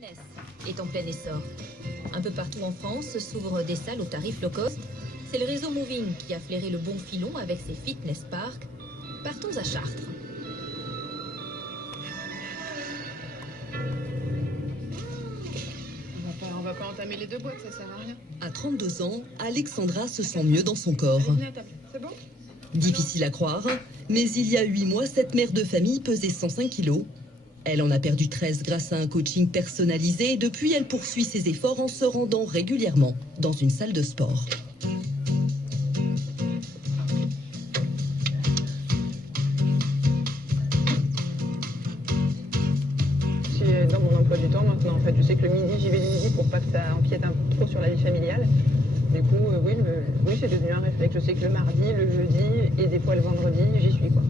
fitness est en plein essor. Un peu partout en France s'ouvrent des salles au tarif low cost. C'est le réseau Moving qui a flairé le bon filon avec ses fitness parks. Partons à Chartres. On va pas entamer les deux boîtes, ça sert à rien. À 32 ans, Alexandra se sent mieux dans son corps. C'est bon ? Difficile à croire, mais il y a 8 mois, cette mère de famille pesait 105 kilos. Elle en a perdu 13 grâce à un coaching personnalisé et depuis, elle poursuit ses efforts en se rendant régulièrement dans une salle de sport. Dans mon emploi du temps maintenant, en fait, je sais que le midi, j'y vais le midi pour pas que ça empiète trop sur la vie familiale. Du coup, oui, c'est devenu un réflexe. Je sais que le mardi, le jeudi et des fois le vendredi, j'y suis quoi.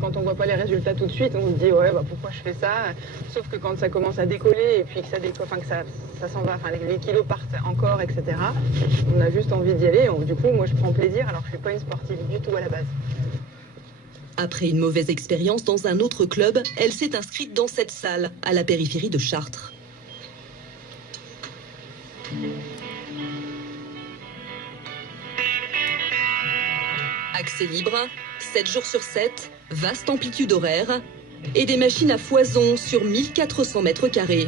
Quand on voit pas les résultats tout de suite, on se dit ouais pourquoi je fais ça. Sauf que quand ça commence à décoller et puis que ça s'en va, enfin les kilos partent encore, etc. On a juste envie d'y aller. Du coup, moi je prends plaisir alors que je suis pas une sportive du tout à la base. Après une mauvaise expérience dans un autre club, elle s'est inscrite dans cette salle, à la périphérie de Chartres. Accès libre, 7 jours sur 7, vaste amplitude horaire et des machines à foison sur 1400 mètres carrés.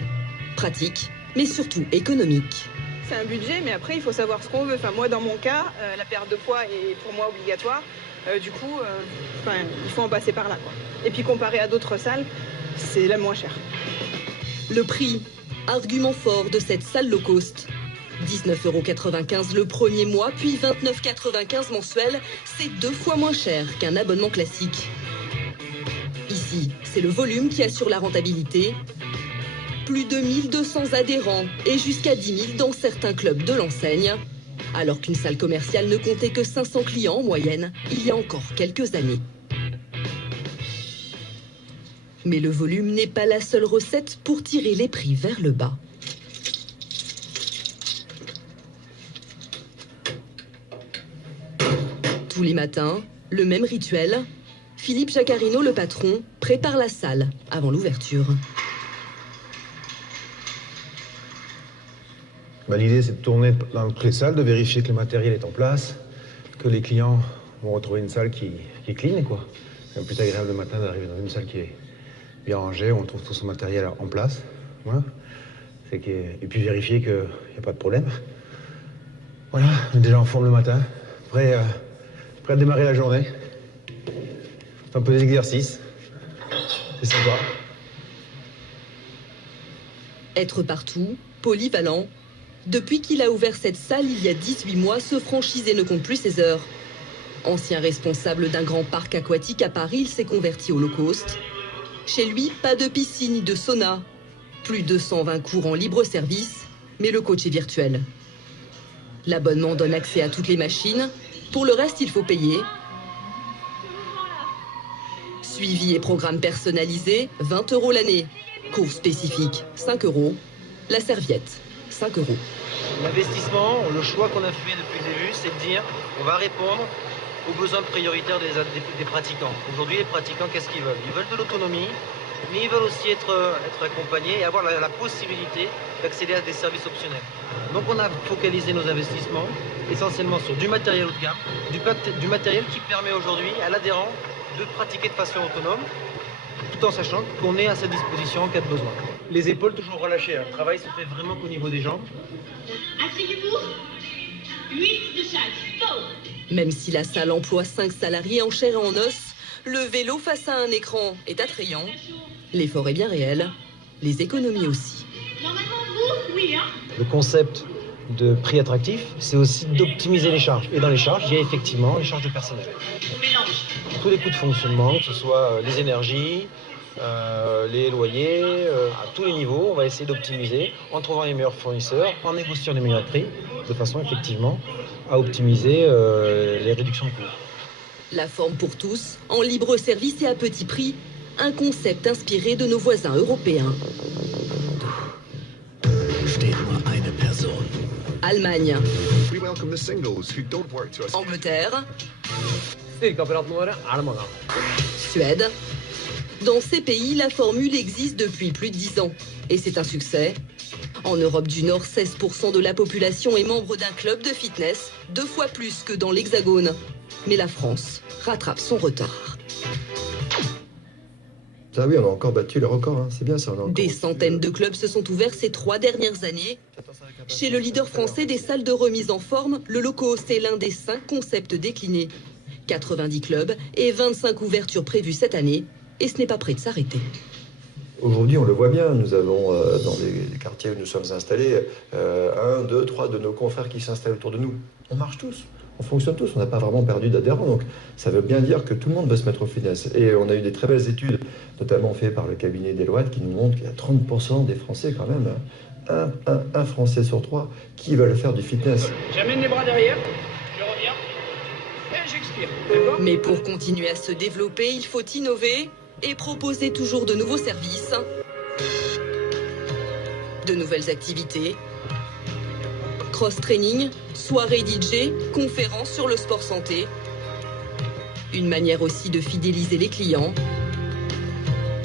Pratique, mais surtout économique. C'est un budget, mais après il faut savoir ce qu'on veut. Enfin, moi dans mon cas, la perte de poids est pour moi obligatoire. Du coup, il faut en passer par là, quoi. Et puis comparé à d'autres salles, c'est la moins chère. Le prix, argument fort de cette salle low cost. 19,95 € le premier mois, puis 29,95 € mensuel, c'est 2 fois moins cher qu'un abonnement classique. Ici, c'est le volume qui assure la rentabilité. Plus de 1200 adhérents et jusqu'à 10 000 dans certains clubs de l'enseigne. Alors qu'une salle commerciale ne comptait que 500 clients en moyenne, il y a encore quelques années. Mais le volume n'est pas la seule recette pour tirer les prix vers le bas. Tous les matins, le même rituel. Philippe Jaccarino, le patron, prépare la salle avant l'ouverture. L'idée, c'est de tourner dans toutes les salles, de vérifier que le matériel est en place, que les clients vont retrouver une salle qui est clean, quoi. C'est plus agréable le matin d'arriver dans une salle qui est bien rangée, où on trouve tout son matériel en place. Voilà. Et puis vérifier qu'il n'y a pas de problème. Voilà, on est déjà en forme le matin, prêt à démarrer la journée. On fait un peu d'exercice. C'est sympa. Être partout, polyvalent. Depuis qu'il a ouvert cette salle il y a 18 mois, ce franchisé ne compte plus ses heures. Ancien responsable d'un grand parc aquatique à Paris, il s'est converti au low cost. Chez lui, pas de piscine ni de sauna. Plus de 120 cours en libre service, mais le coach est virtuel. L'abonnement donne accès à toutes les machines. Pour le reste, il faut payer. Suivi et programme personnalisé, 20 € l'année. Cours spécifiques, 5 €. La serviette, 5 €. L'investissement, le choix qu'on a fait depuis le début, c'est de dire on va répondre aux besoins prioritaires des pratiquants. Aujourd'hui, les pratiquants, qu'est-ce qu'ils veulent? Ils veulent de l'autonomie, mais ils veulent aussi être accompagnés et avoir la possibilité d'accéder à des services optionnels. Donc on a focalisé nos investissements essentiellement sur du matériel haut de gamme, du matériel qui permet aujourd'hui à l'adhérent de pratiquer de façon autonome, tout en sachant qu'on est à sa disposition en cas de besoin. Les épaules toujours relâchées, le travail se fait vraiment qu'au niveau des jambes. Asseyez-vous, 8 de chaque, go! Même si la salle emploie 5 salariés en chair et en os, le vélo face à un écran est attrayant. L'effort est bien réel, les économies aussi. Normalement, vous, oui, hein? Le concept de prix attractif, c'est aussi d'optimiser les charges. Et dans les charges, il y a effectivement les charges de personnel. On mélange. Tous les coûts de fonctionnement, que ce soit les énergies, les loyers, à tous les niveaux, on va essayer d'optimiser en trouvant les meilleurs fournisseurs, en négociant les meilleurs prix, de façon effectivement à optimiser les réductions de coûts. La forme pour tous, en libre service et à petit prix, un concept inspiré de nos voisins européens. Allemagne, Angleterre, Suède, Dans ces pays, la formule existe depuis plus de 10 ans. Et c'est un succès. En Europe du Nord, 16% de la population est membre d'un club de fitness, 2 fois plus que dans l'Hexagone. Mais la France rattrape son retard. Ah oui, on a encore battu le record, hein. C'est bien ça. Des centaines de clubs se sont ouverts ces 3 dernières années. Chez le leader français des salles de remise en forme, le low cost est l'un des 5 concepts déclinés. 90 clubs et 25 ouvertures prévues cette année. Et ce n'est pas prêt de s'arrêter. Aujourd'hui, on le voit bien, nous avons dans les quartiers où nous sommes installés, 1, 2, 3 de nos confrères qui s'installent autour de nous. On marche tous, on fonctionne tous, on n'a pas vraiment perdu d'adhérents. Donc ça veut bien dire que tout le monde va se mettre au fitness. Et on a eu des très belles études, notamment faites par le cabinet Deloitte, qui nous montrent qu'il y a 30% des Français quand même, un Français sur 3, qui veulent faire du fitness. J'amène les bras derrière, je reviens et j'expire. D'accord ? Mais pour continuer à se développer, il faut innover et proposer toujours de nouveaux services, de nouvelles activités, cross-training, soirées DJ, conférences sur le sport santé. Une manière aussi de fidéliser les clients.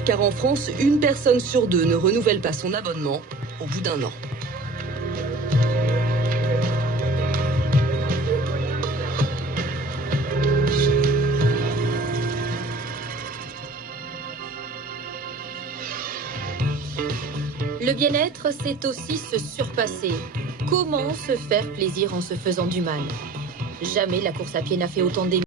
Car en France, 1 personne sur 2 ne renouvelle pas son abonnement au bout d'1 an. Le bien-être, c'est aussi se surpasser. Comment se faire plaisir en se faisant du mal? Jamais la course à pied n'a fait autant d'émissions.